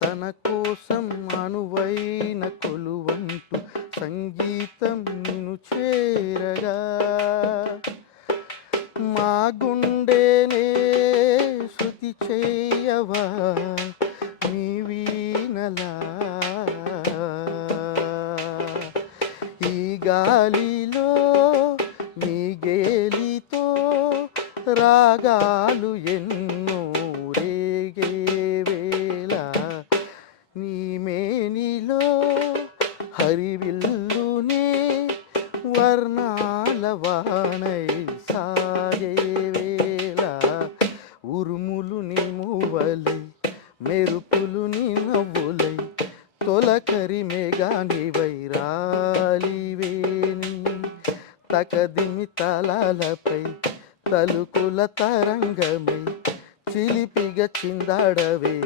తన కోసం అనువైన కొలువంటూ సంగీతం నిన్ను చేరగా మా గుండెనే శృతి చేయవా నీ వీణలా ఈ గాలిలో నీ గేలితో రాగాలు ఎన్నో రేగే వేళ నీ మేనిలో హరివిల్లునే వర్ణాల వానై సాగే వేళ ఉరుములు నీ మూవలై మెరుపులు నీ నవ్వులై తొలకరి మేఘాని వైరాలివేని తకదిమి తలాలపై తలుకుల తరంగమై చిలిపిగా చిందాడవే